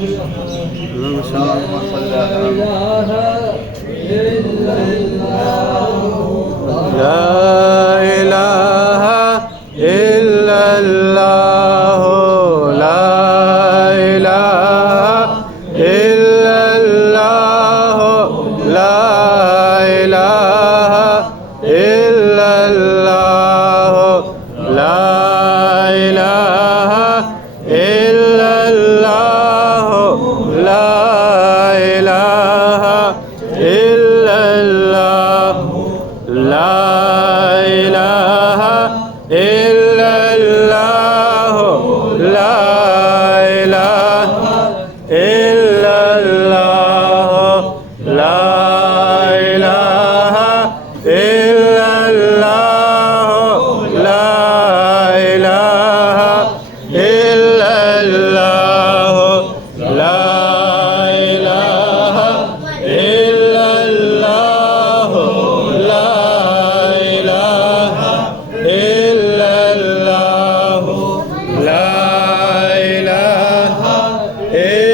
اللهم صل على لا إله إلا الله لا إله إلا الله لا إله إلا الله لا إله إلا الله لا إله إلا الله لا إله إلا الله لا إله إلا الله لا إله إلا الله لا إله إلا الله لا إله إلا الله لا إله إلا الله لا إله إلا الله لا إله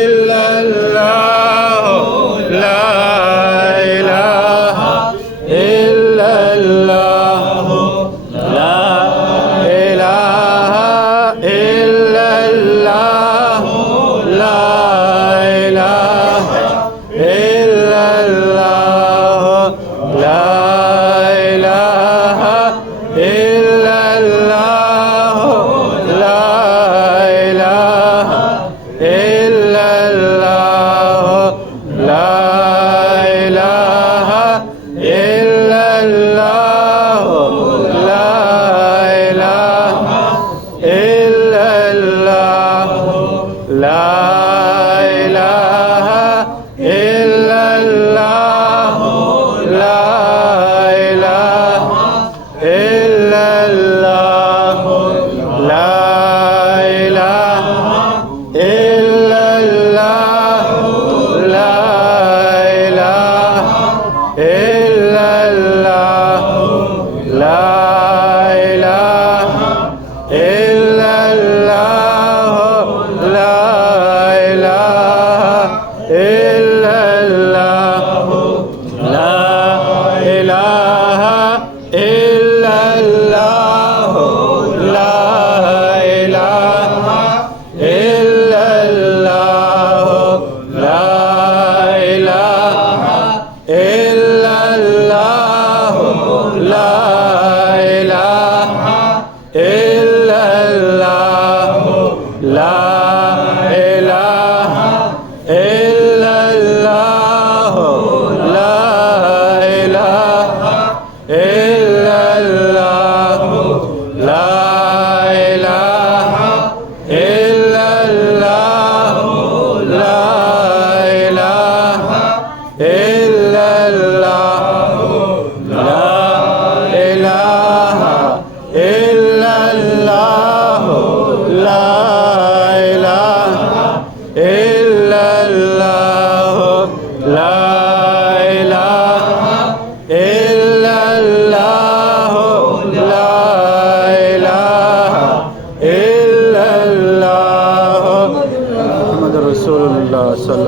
إلا الله لا إله إلا الله لا إله إلا الله لا إله إلا الله لا إله إلا الله لا إله إلا الله لا إله إلا الله لا إله